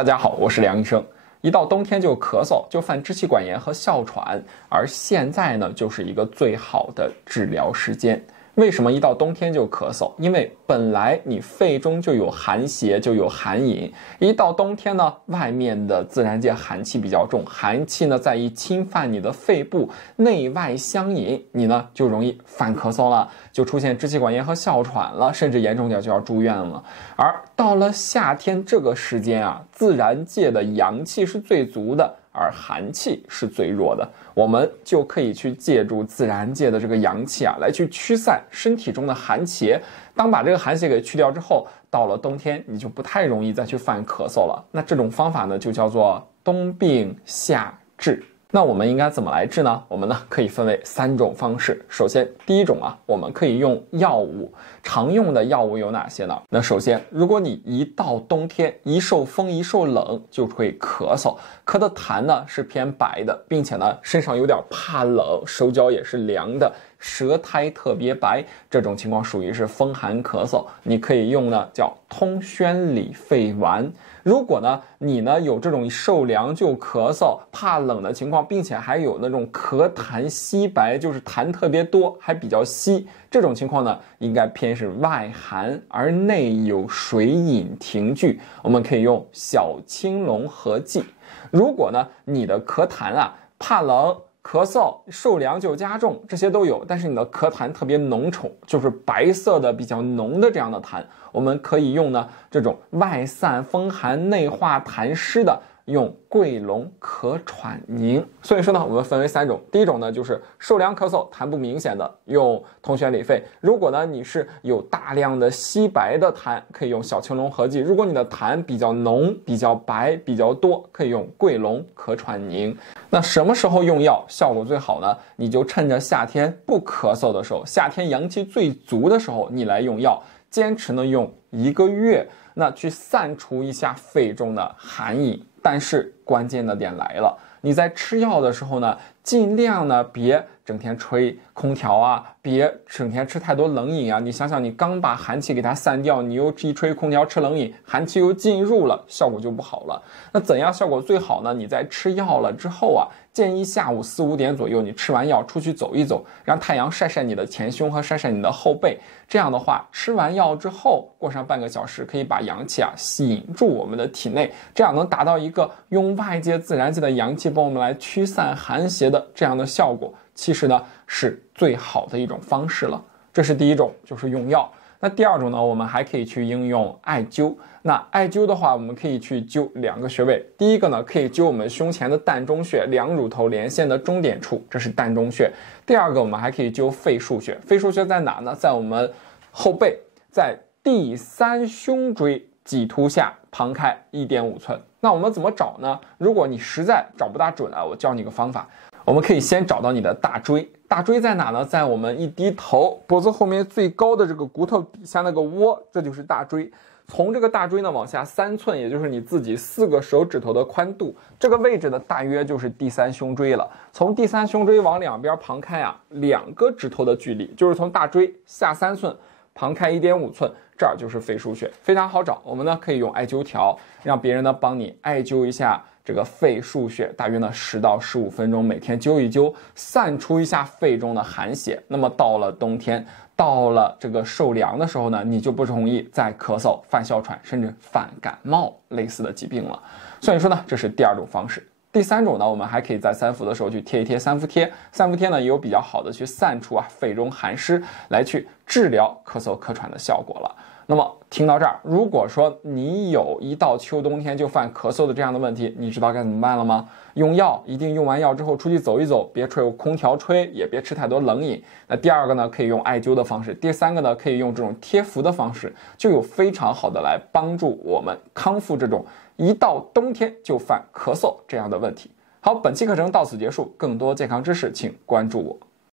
大家好，我是梁医生。一到冬天就咳嗽，就犯支气管炎和哮喘，而现在呢，就是一个最好的治疗时间。为什么一到冬天就咳嗽？因为本来你肺中就有寒邪，就有寒饮，一到冬天呢，外面的自然界寒气比较重，寒气呢再一侵犯你的肺部，内外相引，你呢就容易犯咳嗽了，就出现支气管炎和哮喘了，甚至严重点就要住院了。而到了夏天这个时间啊，自然界的阳气是最足的，而寒气是最弱的，我们就可以去借助自然界的这个阳气啊，来去驱散身体中的寒邪。当把这个寒邪给去掉之后，到了冬天你就不太容易再去犯咳嗽了。那这种方法呢，就叫做冬病夏治。那我们应该怎么来治呢？我们呢可以分为3种方式。首先，第一种啊，我们可以用药物。常用的药物有哪些呢？那首先，如果你一到冬天，一受风一受冷就会咳嗽，咳的痰呢是偏白的，并且呢身上有点怕冷，手脚也是凉的，舌苔特别白，这种情况属于是风寒咳嗽，你可以用呢叫通宣理肺丸。如果呢你呢有这种受凉就咳嗽、怕冷的情况，并且还有那种咳痰稀白，就是痰特别多还比较稀，这种情况呢应该偏是外寒而内有水饮停聚，我们可以用小青龙合剂。如果呢你的咳痰啊怕冷、咳嗽、受凉就加重，这些都有，但是你的咳痰特别浓稠，就是白色的比较浓的这样的痰，我们可以用呢这种外散风寒、内化痰湿的，用桂龙咳喘宁。所以说呢，我们分为3种。第一种呢，就是受凉咳嗽、痰不明显的，用通宣理肺。如果呢你是有大量的稀白的痰，可以用小青龙合剂。如果你的痰比较浓、比较白、比较多，可以用桂龙咳喘宁。那什么时候用药效果最好呢？你就趁着夏天不咳嗽的时候，夏天阳气最足的时候，你来用药，坚持呢用1个月，那去散除一下肺中的寒饮。但是关键的点来了，你在吃药的时候呢，尽量呢别整天吹空调啊，别整天吃太多冷饮啊。你想想，你刚把寒气给它散掉，你又一吹空调吃冷饮，寒气又进入了，效果就不好了。那怎样效果最好呢？你在吃药了之后啊，建议下午4、5点左右，你吃完药出去走一走，让太阳晒晒你的前胸和晒晒你的后背。这样的话，吃完药之后过上半个小时，可以把阳气啊吸引住我们的体内，这样能达到一个用外界自然界的阳气帮我们来驱散寒邪的这样的效果。其实呢是最好的一种方式了。这是第一种，就是用药。那第二种呢，我们还可以去应用艾灸。那艾灸的话，我们可以去灸2个穴位。第一个呢，可以灸我们胸前的膻中穴，2乳头连线的中点处，这是膻中穴。第二个，我们还可以灸肺腧穴。肺腧穴在哪呢？在我们后背，在第3胸椎棘突下旁开1.5寸。那我们怎么找呢？如果你实在找不大准啊，我教你个方法。我们可以先找到你的大椎，大椎在哪呢？在我们一低头，脖子后面最高的这个骨头底下那个窝，这就是大椎。从这个大椎呢往下3寸，也就是你自己4个手指头的宽度，这个位置呢大约就是第3胸椎了。从第3胸椎往两边旁开啊，2个指头的距离，就是从大椎下3寸，旁开1.5寸，这儿就是肺腧穴，非常好找。我们呢可以用艾灸条，让别人呢帮你艾灸一下这个肺腧穴，大约呢10到15分钟，每天灸一灸，散除一下肺中的寒邪。那么到了冬天，到了这个受凉的时候呢，你就不容易再咳嗽、犯哮喘，甚至犯感冒类似的疾病了。所以说呢，这是第2种方式。第3种呢，我们还可以在3伏的时候去贴一贴3伏贴。3伏贴呢也有比较好的去散除肺中寒湿，来去治疗咳嗽咳喘的效果了。那么听到这儿，如果说你有一到秋冬天就犯咳嗽的这样的问题，你知道该怎么办了吗？用药一定用完药之后出去走一走，别吹空调吹，也别吃太多冷饮。那第2个呢，可以用艾灸的方式；第3个呢，可以用这种贴服的方式，就有非常好的来帮助我们康复这种一到冬天就犯咳嗽这样的问题。好，本期课程到此结束，更多健康知识请关注我。